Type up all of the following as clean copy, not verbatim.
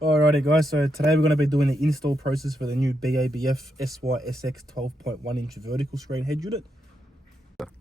Alrighty guys, so today we're going to be doing the install process for the new BABF SY-SX 12.1 inch vertical screen head unit.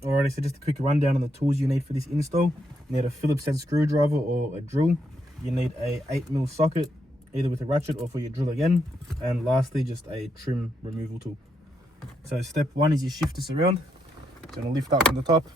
Alrighty, so just a quick rundown on the tools you need for this install. You need a Phillips head screwdriver or a drill. You need a 8mm socket, either with a ratchet or for your drill again. And lastly, just a trim removal tool. So step one is you shift this around. It's going to lift up from the top.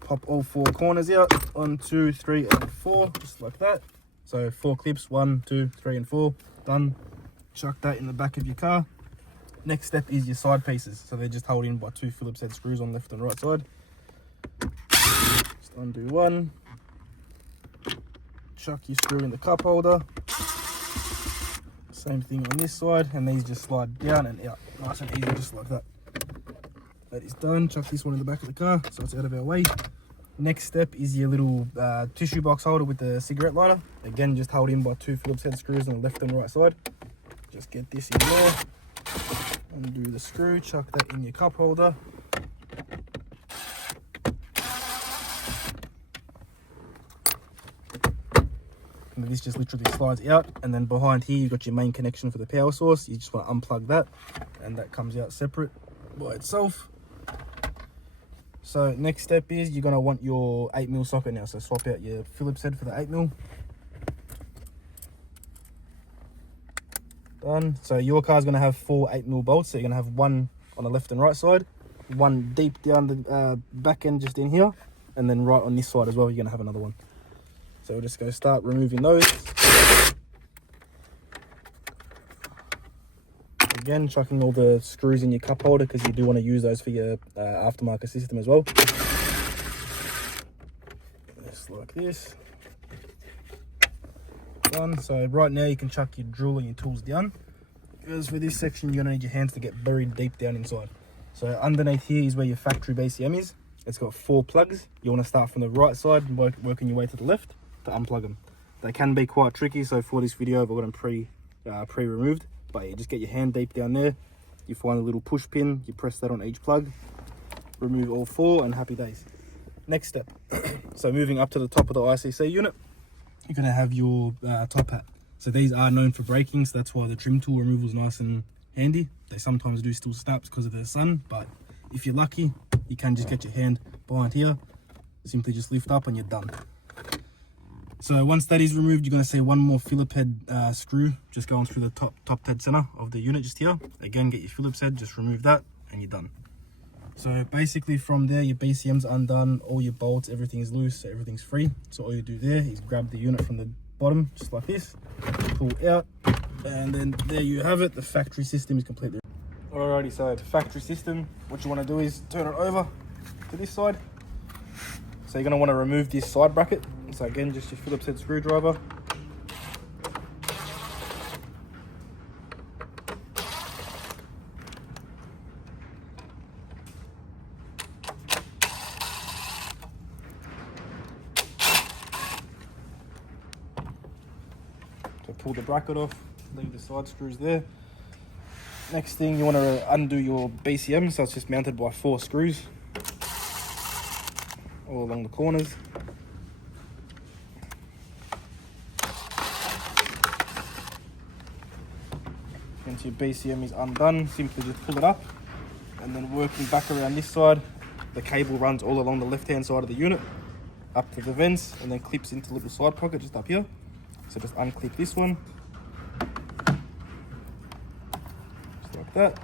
Pop all four corners out, 1, 2, 3, and 4, just like that. So 4 clips, 1, 2, 3, and 4, done. Chuck that in the back of your car. Next step is your side pieces. So they're just held in by 2 Phillips head screws on left and right side. Just undo one. Chuck your screw in the cup holder. Same thing on this side, and these just slide down and out, nice and easy, just like that. That is done. Chuck this one in the back of the car so it's out of our way. Next step is your little tissue box holder with the cigarette lighter. Again, just held in by 2 Phillips head screws on the left and right side. Just get this in there, undo the screw, chuck that in your cup holder. And this just literally slides out, and then behind here you've got your main connection for the power source. You just want to unplug that, and that comes out separate by itself. So next step is you're going to want your 8mm socket now. So swap out your Phillips head for the 8mm. Done. So your car's going to have 4 8mm bolts. So you're going to have one on the left and right side, one deep down the back end just in here, and then right on this side as well you're going to have another one. So we'll just go start removing those. Again, chucking all the screws in your cup holder because you do want to use those for your aftermarket system as well. Just like this. Done. So right now you can chuck your drill and your tools down, because for this section you're going to need your hands to get buried deep down inside. So underneath here is where your factory BCM is. It's got 4 plugs. You want to start from the right side and working your way to the left to unplug them. They can be quite tricky, so for this video I've got them pre-removed. But you just get your hand deep down there, you find a little push pin, you press that on each plug, remove all 4, and happy days. Next step, so moving up to the top of the ICC unit, you're going to have your top hat. So these are known for braking, so that's why the trim tool removal is nice and handy. They sometimes do still snaps because of the sun, but if you're lucky, you can just get your hand behind here, simply just lift up and you're done. So once that is removed, you're going to see one more Phillips head screw just going through the top dead center of the unit just here. Again, get your Phillips head, just remove that and you're done. So basically from there, your BCM's undone, all your bolts, everything is loose, so everything's free. So all you do there is grab the unit from the bottom, just like this, pull out, and then there you have it. The factory system is completely. Alrighty, so the factory system, what you want to do is turn it over to this side. So you're going to want to remove this side bracket. So again, just your Phillips head screwdriver. So pull the bracket off, leave the side screws there. Next thing, you want to undo your BCM, so it's just mounted by 4 screws all along the corners. Once your BCM is undone, simply just pull it up, and then working back around this side, the cable runs all along the left hand side of the unit up to the vents, and then clips into a little side pocket just up here. So just unclip this one, just like that.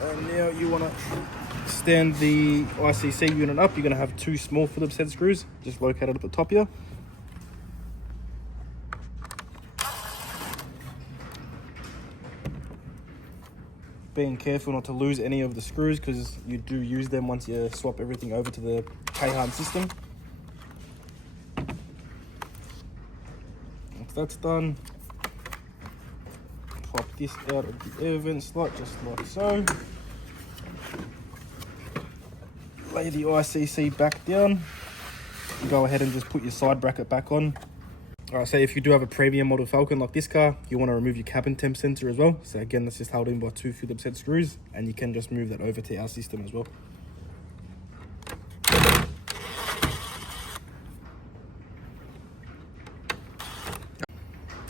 And now you want to stand the ICC unit up. You're going to have 2 small Phillips head screws just located at the top here. Being careful not to lose any of the screws, because you do use them once you swap everything over to the Kayhan system. Once that's done, pop this out of the air vent slot just like so. Lay the ICC back down. Go ahead and just put your side bracket back on. Alright, so if you do have a premium model Falcon like this car, you want to remove your cabin temp sensor as well. So again, that's just held in by 2 Phillips head screws, and you can just move that over to our system as well.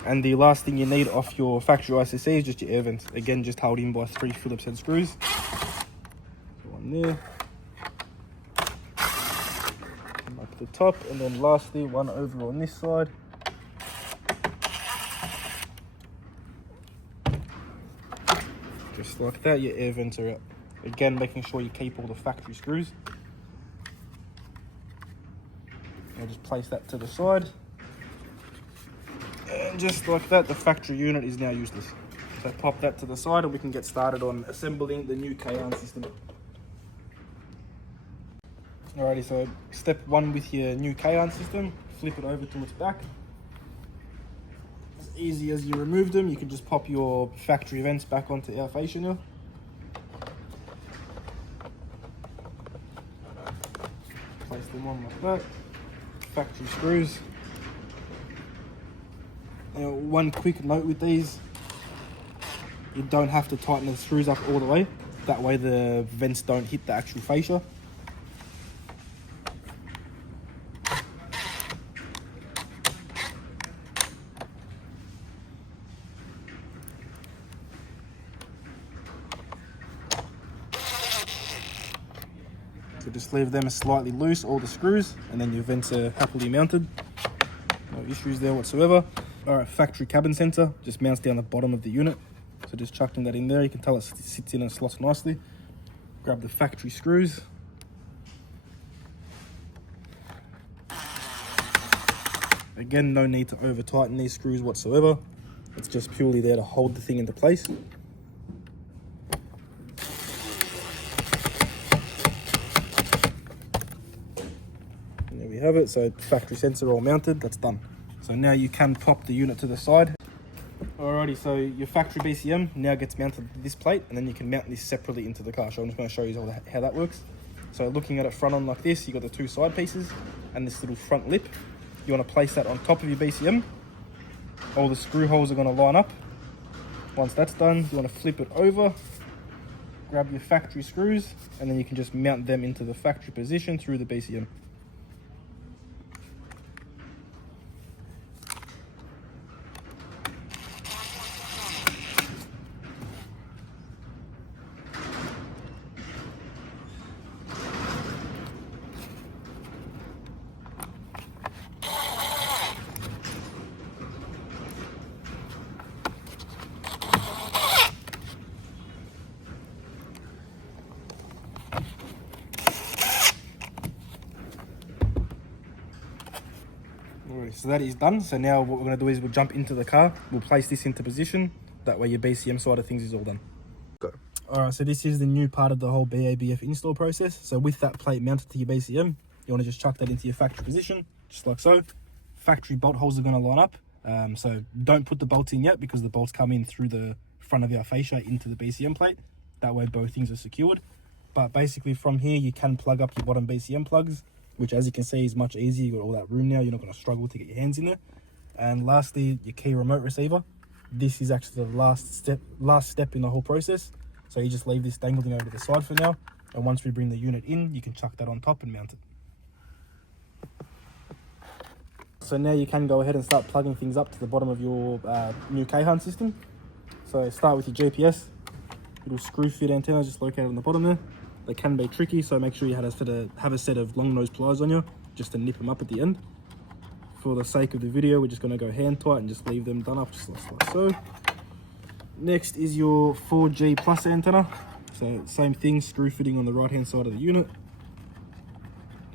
And the last thing you need off your factory ICC is just your air vents. Again, just held in by 3 Phillips head screws. So one there. Come up the top, and then lastly, one over on this side. Just like that, your air vents are out. Again, making sure you keep all the factory screws. I'll just place that to the side. And just like that, the factory unit is now useless. So pop that to the side and we can get started on assembling the new Kayhan system. Alrighty, so step 1 with your new Kayhan system, flip it over to its back. As easy as you remove them, you can just pop your factory vents back onto our fascia now. Place them on like that. Factory screws. Now, one quick note with these, you don't have to tighten the screws up all the way. That way the vents don't hit the actual fascia. So just leave them slightly loose, all the screws, and then your vents are happily mounted. No issues there whatsoever. Alright, factory cabin sensor just mounts down the bottom of the unit. So just chucking that in there, you can tell it sits in and slots nicely. Grab the factory screws. Again, no need to over tighten these screws whatsoever. It's just purely there to hold the thing into place. And there we have it. So factory sensor all mounted, that's done. So now you can pop the unit to the side. Alrighty, so your factory BCM now gets mounted to this plate, and then you can mount this separately into the car. So I'm just going to show you how that works. So looking at it front on like this, you've got the 2 side pieces and this little front lip. You want to place that on top of your BCM. All the screw holes are going to line up. Once that's done, you want to flip it over, grab your factory screws, and then you can just mount them into the factory position through the BCM. So that is done. So now what we're going to do is we'll jump into the car, we'll place this into position, that way your BCM side of things is all done. Go. Alright, so this is the new part of the whole BABF install process. So with that plate mounted to your BCM, you want to just chuck that into your factory position, just like so. Factory bolt holes are going to line up, so don't put the bolts in yet because the bolts come in through the front of our fascia into the BCM plate. That way both things are secured. But basically from here you can plug up your bottom BCM plugs, which as you can see is much easier. You've got all that room now, you're not going to struggle to get your hands in there. And lastly, your key remote receiver. This is actually the last step in the whole process. So you just leave this dangling over to the side for now, and once we bring the unit in, you can chuck that on top and mount it. So now you can go ahead and start plugging things up to the bottom of your new Kayhan system. So start with your GPS, little screw fit antenna just located on the bottom there. They can be tricky, so make sure you have a set of long nose pliers on you, just to nip them up at the end. For the sake of the video, we're just going to go hand tight and just leave them done up just like so. Next is your 4G plus antenna. So same thing, screw fitting on the right hand side of the unit.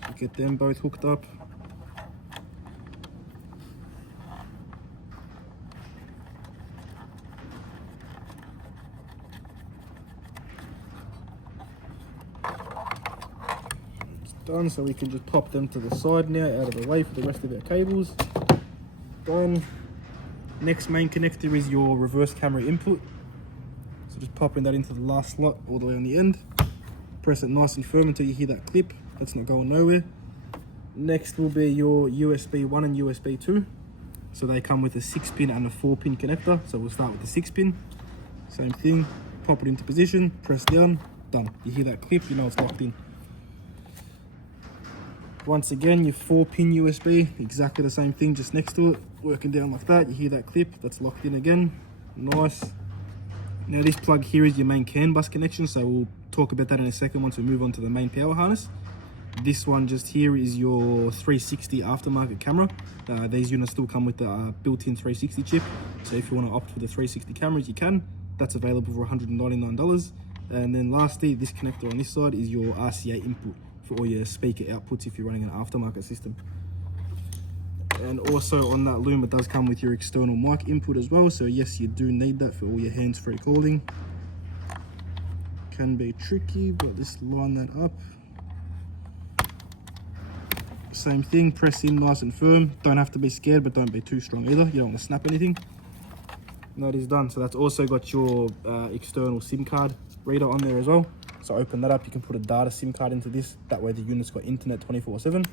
So get them both hooked up. Done, so we can just pop them to the side now, out of the way for the rest of our cables. Done. Next main connector is your reverse camera input. So just popping that into the last slot all the way on the end. Press it nice and firm until you hear that clip. That's not going nowhere. Next will be your USB 1 and USB 2. So they come with a 6-pin and a 4-pin connector. So we'll start with the 6-pin. Same thing, pop it into position, press down, done. You hear that clip, you know it's locked in. Once again, your 4-pin USB, exactly the same thing, just next to it, working down like that. You hear that clip, that's locked in again. Nice. Now this plug here is your main CAN bus connection, so we'll talk about that in a second once we move on to the main power harness. This one just here is your 360 aftermarket camera. These units still come with the built-in 360 chip, so if you want to opt for the 360 cameras, you can. That's available for $199. And then lastly, this connector on this side is your RCA input for all your speaker outputs if you're running an aftermarket system. And also on that loom, it does come with your external mic input as well, so yes, you do need that for all your hands-free calling. Can be tricky, but just line that up. Same thing, press in nice and firm. Don't have to be scared, but don't be too strong either. You don't want to snap anything. And that is done. So that's also got your external SIM card reader on there as well. So open that up, you can put a data SIM card into this. That way the unit's got internet 24/7.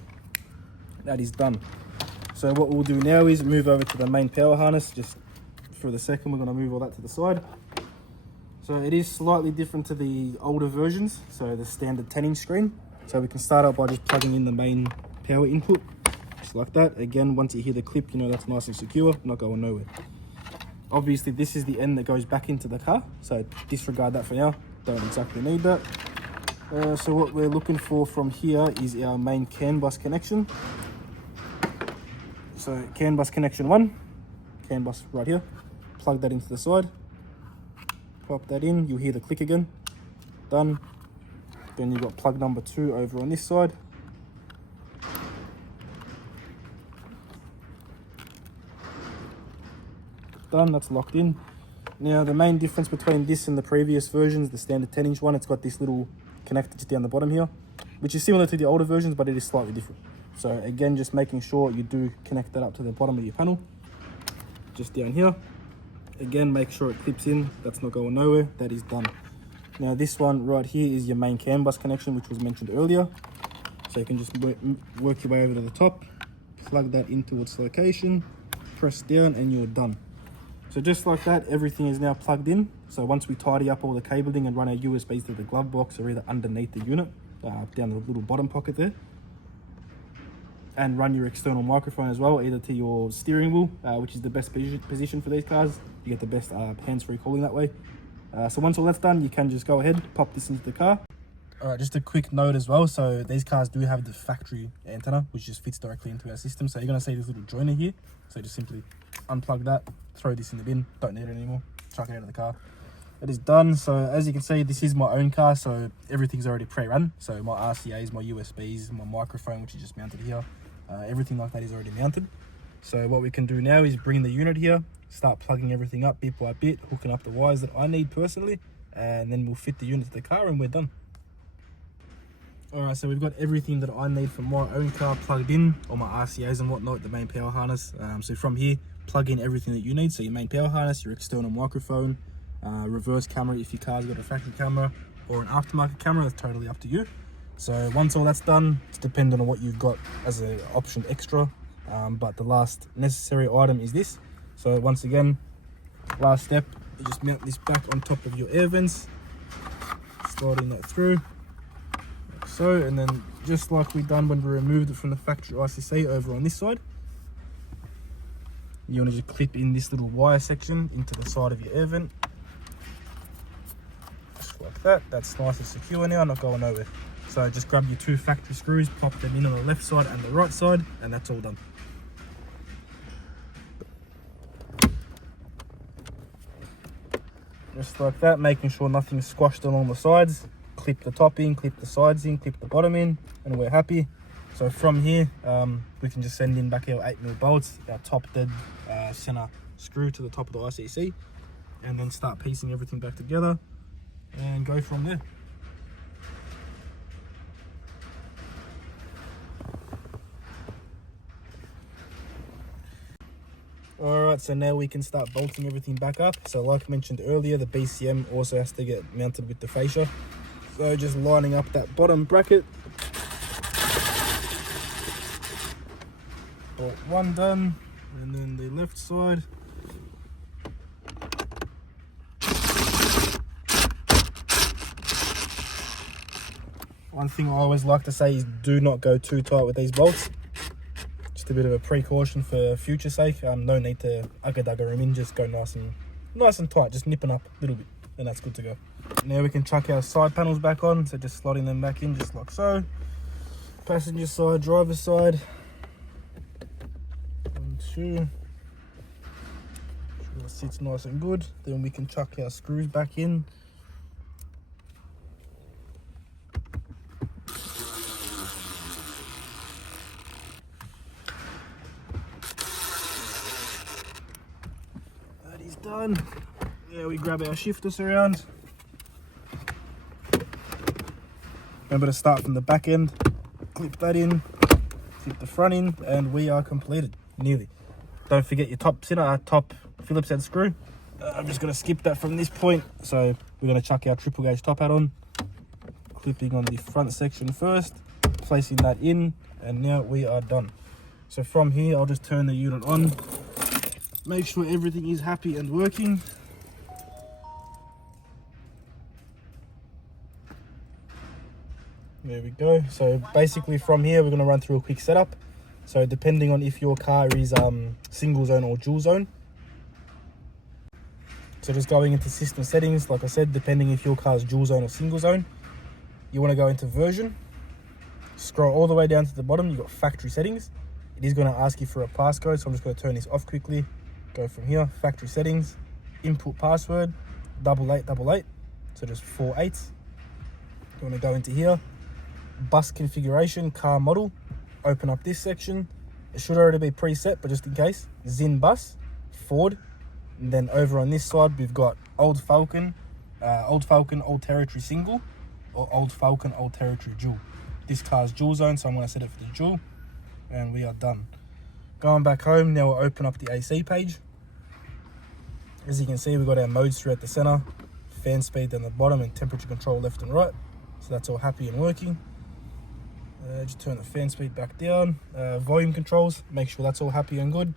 That is done. So what we'll do now is move over to the main power harness. Just for the second, we're going to move all that to the side. So it is slightly different to the older versions. So the standard 10-inch screen. So we can start out by just plugging in the main power input, just like that. Again, once you hear the clip, you know that's nice and secure, not going nowhere. Obviously, this is the end that goes back into the car, so disregard that for now. Don't exactly need that. So what we're looking for from here is our main CAN bus connection. So CAN bus connection 1, CAN bus right here. Plug that into the side. Pop that in. You'll hear the click again. Done. Then you've got plug number 2 over on this side. Done, that's locked in. Now the main difference between this and the previous versions, the standard 10-inch one, it's got this little connector just down the bottom here, which is similar to the older versions, but it is slightly different. So again, just making sure you do connect that up to the bottom of your panel, just down here. Again, make sure it clips in, that's not going nowhere. That is done. Now this one right here is your main CAN bus connection, which was mentioned earlier. So you can just work your way over to the top, plug that into its location, press down, and you're done. So just like that, everything is now plugged in. So once we tidy up all the cabling and run our USBs to the glove box or either underneath the unit, down the little bottom pocket there, and run your external microphone as well, either to your steering wheel, which is the best position for these cars. You get the best hands-free calling that way. So once all that's done, you can just go ahead, pop this into the car. All right, just a quick note as well. So these cars do have the factory antenna, which just fits directly into our system. So you're gonna see this little joiner here. So just simply unplug that, throw this in the bin, don't need it anymore, chuck it out of the car. It is done. So as you can see, this is my own car, so everything's already pre-run. So my RCAs, my USBs, my microphone, which is just mounted here, everything like that is already mounted. So what we can do now is bring the unit here, start plugging everything up bit by bit, hooking up the wires that I need personally, and then we'll fit the unit to the car and we're done. Alright, so we've got everything that I need for my own car plugged in, all my RCAs and whatnot, the main power harness. So from here, plug in everything that you need. So your main power harness, your external microphone, reverse camera if your car's got a factory camera, or an aftermarket camera, that's totally up to you. So once all that's done, it's dependent on what you've got as an option extra. But the last necessary item is this. So once again, last step, you just mount this back on top of your air vents, sliding that through. So, and then just like we done when we removed it from the factory ICC over on this side, you want to just clip in this little wire section into the side of your air vent. Just like that. That's nice and secure now, not going nowhere. So just grab your 2 factory screws, pop them in on the left side and the right side, and that's all done. Just like that, making sure nothing's squashed along the sides. Clip the top in, clip the sides in, clip the bottom in, and we're happy. So from here, we can just send in back our 8mm bolts, our top dead center screw to the top of the ICC, and then start piecing everything back together and go from there. Alright, so now we can start bolting everything back up. So like mentioned earlier, the BCM also has to get mounted with the fascia. So just lining up that bottom bracket. Bolt 1 done, and then the left side. One thing I always like to say is do not go too tight with these bolts. Just a bit of a precaution for future sake. No need to ugga-dugga them in, just go nice and tight, just nipping up a little bit, and that's good to go. Now we can chuck our side panels back on, so just slotting them back in just like so. Passenger side, driver side. 1, 2. Sure it sits nice and good. Then we can chuck our screws back in. That is done. Now we grab our shifter surround. Remember to start from the back end. Clip that in, clip the front in, and we are completed, nearly. Don't forget your top Phillips head screw. I'm just going to skip that from this point, so we're going to chuck our triple gauge top hat on, clipping on the front section first, placing that in, and now we are done. So from here, I'll just turn the unit on, make sure everything is happy and working. There we go. So basically from here, we're going to run through a quick setup. So depending on if your car is single zone or dual zone. So just going into system settings, like I said, depending if your car is dual zone or single zone, you want to go into version, scroll all the way down to the bottom, you've got factory settings. It is going to ask you for a passcode, so I'm just going to turn this off quickly. Go from here, factory settings, input password, 8888, so just 4 8s. You want to go into here, bus configuration, car model, open up this section. It should already be preset, but just in case, Zin bus, Ford. And then over on this side, we've got Old Falcon, Old Territory single, or Old Falcon, Old Territory dual. This car's dual zone, so I'm going to set it for the dual, and we are done. Going back home, now we'll open up the AC page. As you can see, we've got our modes throughout the center, fan speed down the bottom, and temperature control left and right. So that's all happy and working. Just turn the fan speed back down. Volume controls, make sure that's all happy and good.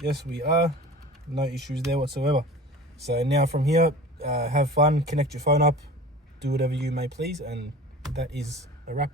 Yes, we are. No issues there whatsoever. So now from here, have fun, connect your phone up, do whatever you may please, and that is a wrap.